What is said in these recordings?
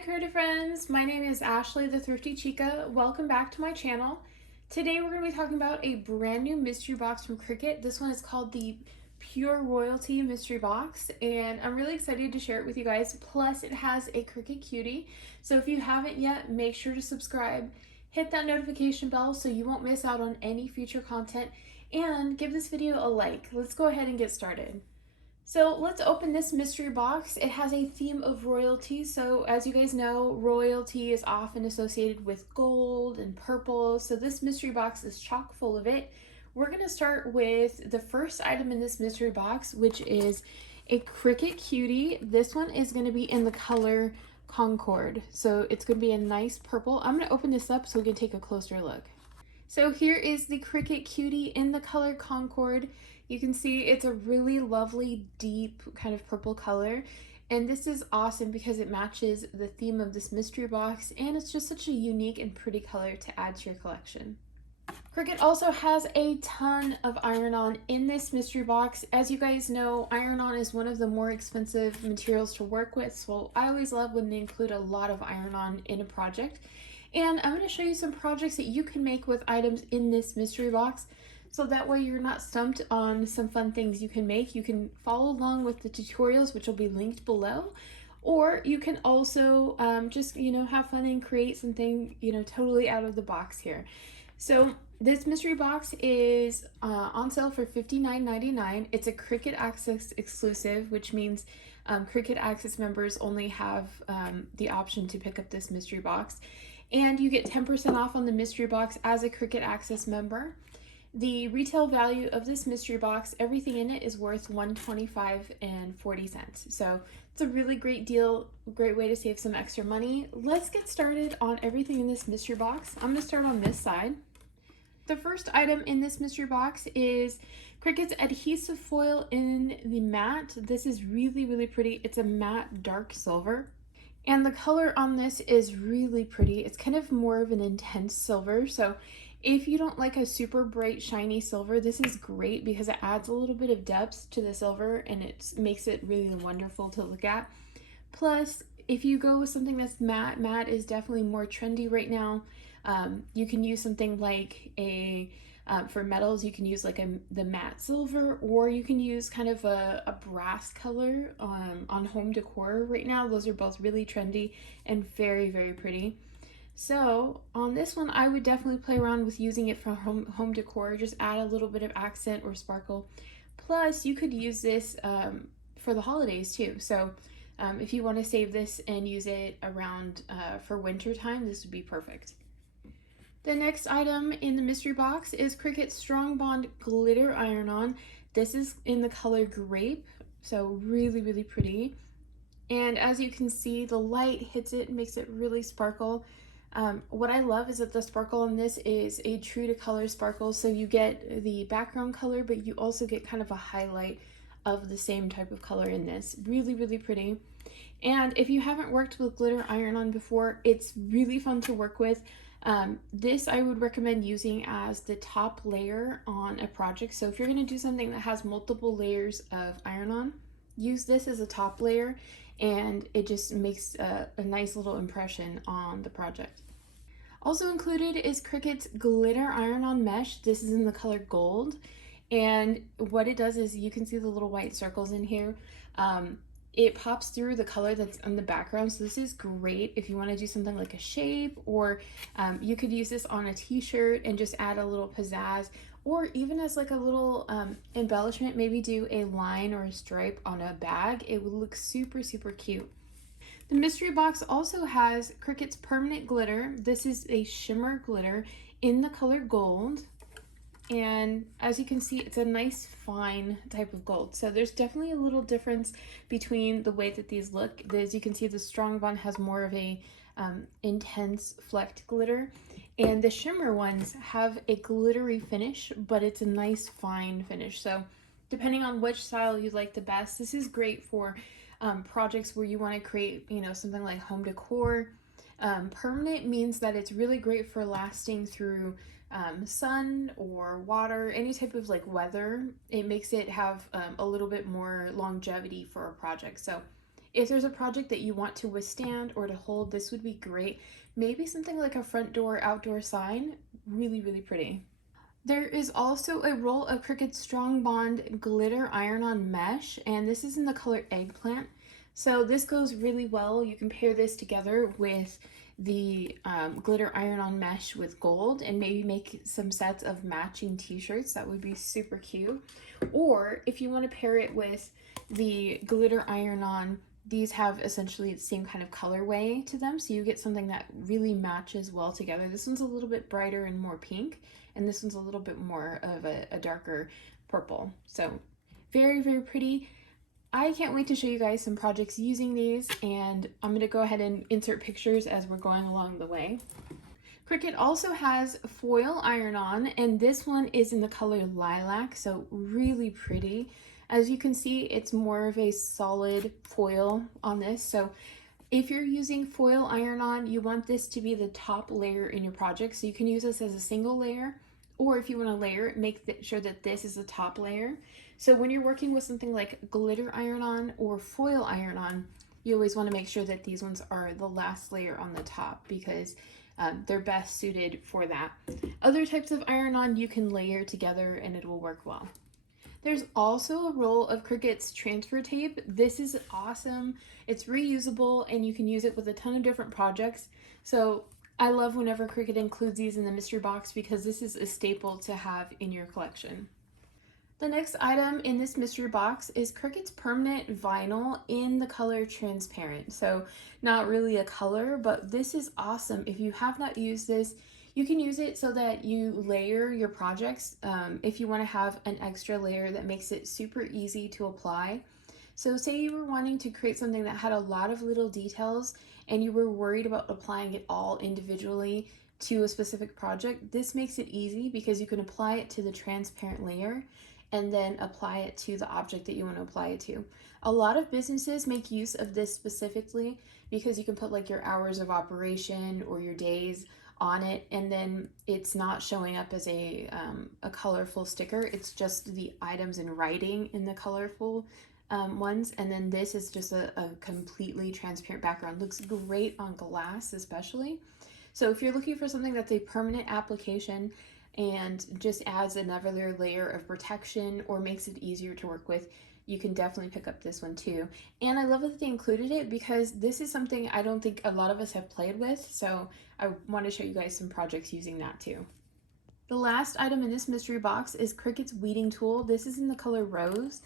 creative friends, my name is Ashley the Thrifty Chica. Welcome back to my channel. Today we're going to be talking about a brand new mystery box from Cricut. This one is called the Pure Royalty Mystery Box, and I'm really excited to share it with you guys. Plus it has a Cricut Cutie, so if you haven't yet, make sure to subscribe. Hit that notification bell so you won't miss out on any future content, and give this video a like. Let's go ahead and get started. So let's open this mystery box. It has a theme of royalty. So as you guys know, royalty is often associated with gold and purple. So this mystery box is chock full of it. We're gonna start with the first item in this mystery box, which is a Cricut Cutie. This one is gonna be in the color Concord. So it's gonna be a nice purple. I'm gonna open this up so we can take a closer look. So here is the Cricut Cutie in the color Concord. You can see it's a really lovely, deep kind of purple color. And this is awesome because it matches the theme of this mystery box, and it's just such a unique and pretty color to add to your collection. Cricut also has a ton of Ironon in this mystery box. As you guys know, Ironon is one of the more expensive materials to work with, so I always love when they include a lot of Ironon in a project. And I'm going to show you some projects that you can make with items in this mystery box, so that way you're not stumped on some fun things you can make. You can follow along with the tutorials, which will be linked below, or you can also just, have fun and create something, totally out of the box here. So this mystery box is on sale for $59.99. It's a Cricut Access exclusive, which means Cricut Access members only have the option to pick up this mystery box. And you get 10% off on the mystery box as a Cricut Access member. The retail value of this mystery box, everything in it is worth $125.40. So it's a really great deal, great way to save some extra money. Let's get started on everything in this mystery box. I'm going to start on this side. The first item in this mystery box is Cricut's adhesive foil in the matte. This is really, really pretty. It's a matte dark silver. And the color on this is really pretty. It's kind of more of an intense silver. So if you don't like a super bright shiny silver, this is great because it adds a little bit of depth to the silver and it makes it really wonderful to look at. Plus, if you go with something that's matte, matte is definitely more trendy right now. You can use something like for metals, you can use like the matte silver, or you can use kind of a brass color on home decor right now. Those are both really trendy and very, very pretty. So on this one, I would definitely play around with using it for home decor. Just add a little bit of accent or sparkle. Plus, you could use this for the holidays too. So if you want to save this and use it around for winter time, this would be perfect. The next item in the mystery box is Cricut's Strong Bond Glitter Iron-On. This is in the color Grape, so really, really pretty. And as you can see, the light hits it and makes it really sparkle. What I love is that the sparkle on this is a true to color sparkle, so you get the background color, but you also get kind of a highlight of the same type of color in this. Really, really pretty. And if you haven't worked with glitter iron-on before, it's really fun to work with. This I would recommend using as the top layer on a project. So if you're going to do something that has multiple layers of iron-on, use this as a top layer, and it just makes a nice little impression on the project. Also included is Cricut's Glitter Iron-On Mesh. This is in the color Gold, and what it does is you can see the little white circles in here. It pops through the color that's on the background, so this is great if you want to do something like a shape, or you could use this on a t-shirt and just add a little pizzazz, or even as like a little embellishment, maybe do a line or a stripe on a bag. It would look super, super cute. The mystery box also has Cricut's Permanent Glitter. This is a shimmer glitter in the color Gold. And as you can see, it's a nice fine type of gold. So there's definitely a little difference between the way that these look. As you can see, the Strong Bond has more of a intense flecked glitter, and the shimmer ones have a glittery finish, but it's a nice fine finish. So depending on which style you like the best, this is great for projects where you want to create, something like home decor. Permanent means that it's really great for lasting through sun or water, any type of like weather. It makes it have a little bit more longevity for a project. So If there's a project that you want to withstand or to hold, this would be great. Maybe something like a front door outdoor sign, really, really pretty. There is also a roll of Cricut Strong Bond Glitter Iron-On Mesh, and this is in the color Eggplant. So this goes really well. You can pair this together with the glitter iron-on mesh with gold and maybe make some sets of matching t-shirts. That would be super cute. Or if you want to pair it with the glitter iron-on, these have essentially the same kind of colorway to them, so you get something that really matches well together. This one's a little bit brighter and more pink, and this one's a little bit more of a darker purple. So very, very pretty. I can't wait to show you guys some projects using these, and I'm going to go ahead and insert pictures as we're going along the way. Cricut also has foil iron-on, and this one is in the color Lilac, so really pretty. As you can see, it's more of a solid foil on this, so if you're using foil iron-on, you want this to be the top layer in your project, so you can use this as a single layer, or if you want to layer it, make sure that this is the top layer. So when you're working with something like glitter iron-on or foil iron-on, you always want to make sure that these ones are the last layer on the top because they're best suited for that. Other types of iron-on you can layer together and it will work well. There's also a roll of Cricut's transfer tape. This is awesome. It's reusable and you can use it with a ton of different projects. So I love whenever Cricut includes these in the mystery box because this is a staple to have in your collection. The next item in this mystery box is Cricut's permanent vinyl in the color transparent. So not really a color, but this is awesome. If you have not used this, you can use it so that you layer your projects if you want to have an extra layer that makes it super easy to apply. So say you were wanting to create something that had a lot of little details and you were worried about applying it all individually to a specific project, this makes it easy because you can apply it to the transparent layer and then apply it to the object that you want to apply it to. A lot of businesses make use of this specifically because you can put like your hours of operation or your days on it, and then it's not showing up as a colorful sticker. It's just the items and writing in the colorful ones, and then this is just a completely transparent background. Looks great on glass especially. So if you're looking for something that's a permanent application and just adds another layer of protection or makes it easier to work with, you can definitely pick up this one too. And I love that they included it because this is something I don't think a lot of us have played with, so I want to show you guys some projects using that too. The last item in this mystery box is Cricut's weeding tool. This is in the color Rose.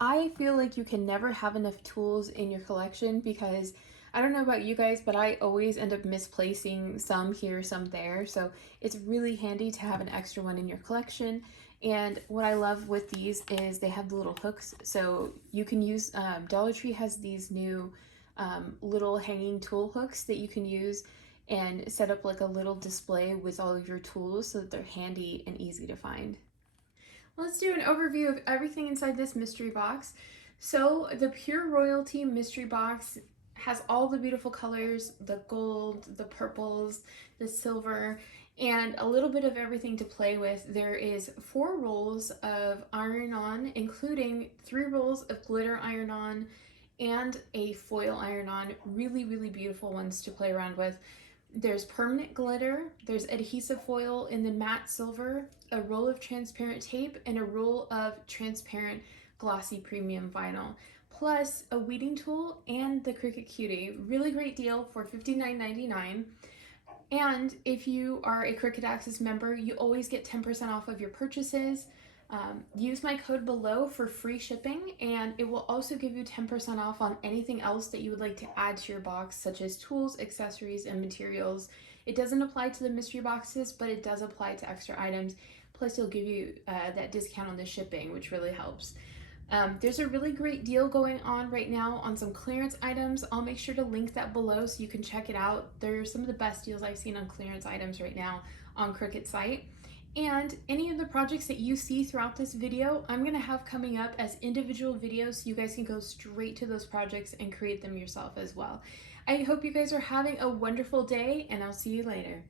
I feel like you can never have enough tools in your collection because I don't know about you guys, but I always end up misplacing some here, some there. So it's really handy to have an extra one in your collection. And what I love with these is they have the little hooks. So you can use, Dollar Tree has these new little hanging tool hooks that you can use and set up like a little display with all of your tools so that they're handy and easy to find. Let's do an overview of everything inside this mystery box. So the Pure Royalty mystery box has all the beautiful colors, the gold, the purples, the silver, and a little bit of everything to play with. There is 4 rolls of iron-on, including 3 rolls of glitter iron-on and a foil iron-on. Really, really beautiful ones to play around with. There's permanent glitter, there's adhesive foil in the matte silver, a roll of transparent tape, and a roll of transparent glossy premium vinyl, plus a weeding tool and the Cricut Cutie. Really great deal for $59.99. And if you are a Cricut Access member, you always get 10% off of your purchases. Use my code below for free shipping, and it will also give you 10% off on anything else that you would like to add to your box, such as tools, accessories, and materials. It doesn't apply to the mystery boxes, but it does apply to extra items. Plus, it'll give you that discount on the shipping, which really helps. There's a really great deal going on right now on some clearance items. I'll make sure to link that below so you can check it out. They're some of the best deals I've seen on clearance items right now on Cricut site. And any of the projects that you see throughout this video, I'm going to have coming up as individual videos so you guys can go straight to those projects and create them yourself as well. I hope you guys are having a wonderful day, and I'll see you later.